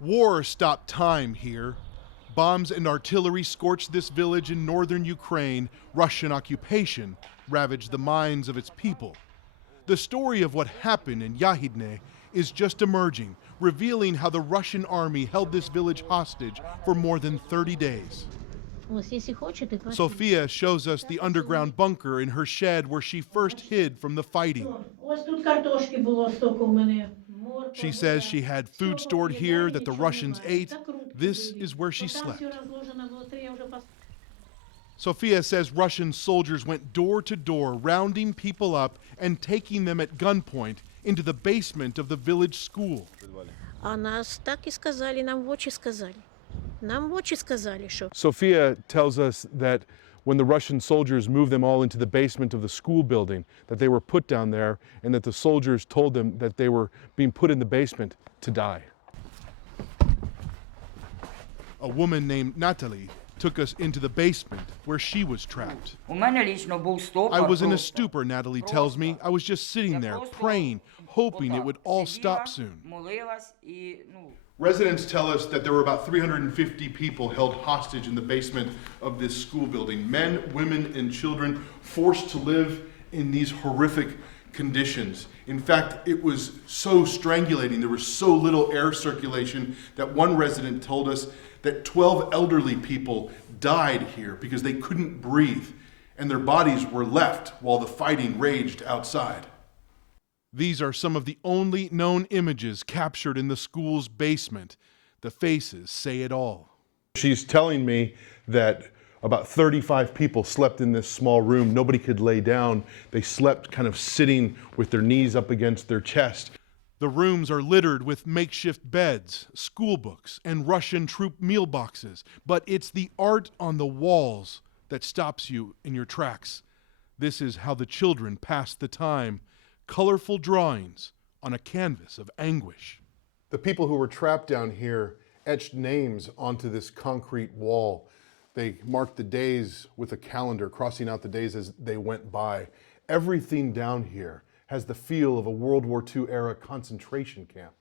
War stopped time here. Bombs and artillery scorched this village in northern Ukraine. Russian occupation ravaged the minds of its people. The story of what happened in Yahidne is just emerging, revealing how the Russian army held this village hostage for more than 30 days. Sophia shows us the underground bunker in her shed where she first hid from the fighting. She says she had food stored here that the Russians ate. This is where she slept. Sophia says Russian soldiers went door to door, rounding people up and taking them at gunpoint into the basement of the village school. Sophia tells us that when the Russian soldiers moved them all into the basement of the school building, that they were put down there and that the soldiers told them that they were being put in the basement to die. A woman named Natalie took us into the basement where she was trapped. I was in a stupor, Natalie tells me. I was just sitting there praying, hoping it would all stop soon. Residents tell us that there were about 350 people held hostage in the basement of this school building. Men, women, and children forced to live in these horrific conditions. In fact, it was so strangulating. There was so little air circulation that one resident told us that 12 elderly people died here because they couldn't breathe, and their bodies were left while the fighting raged outside. These are some of the only known images captured in the school's basement. The faces say it all. She's telling me that about 35 people slept in this small room. Nobody could lay down. They slept kind of sitting with their knees up against their chest. The rooms are littered with makeshift beds, school books, and Russian troop meal boxes. But it's the art on the walls that stops you in your tracks. This is how the children pass the time. Colorful drawings on a canvas of anguish. The people who were trapped down here etched names onto this concrete wall. They marked the days with a calendar, crossing out the days as they went by. Everything down here has the feel of a World War II era concentration camp.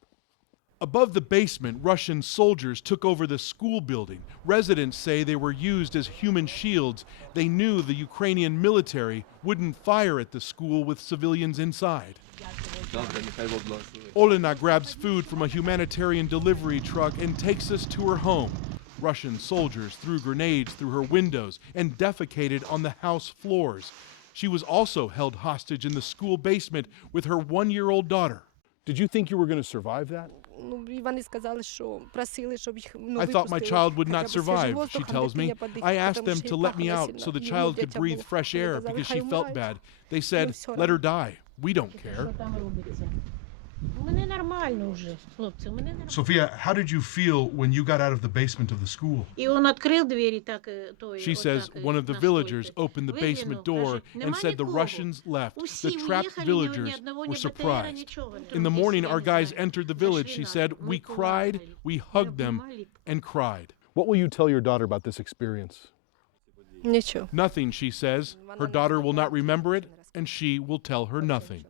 Above the basement, Russian soldiers took over the school building. Residents say they were used as human shields. They knew the Ukrainian military wouldn't fire at the school with civilians inside. Olena grabs food from a humanitarian delivery truck and takes us to her home. Russian soldiers threw grenades through her windows and defecated on the house floors. She was also held hostage in the school basement with her one-year-old daughter. Did you think you were going to survive that? I thought my child would not survive, she tells me. I asked them to let me out so the child could breathe fresh air because she felt bad. They said, let her die. We don't care. Sophia, how did you feel when you got out of the basement of the school? She says one of the villagers opened the basement door and said the Russians left. The trapped villagers were surprised. In the morning, our guys entered the village, she said. We cried, we hugged them, and cried. What will you tell your daughter about this experience? Nothing, she says. Her daughter will not remember it, and she will tell her nothing.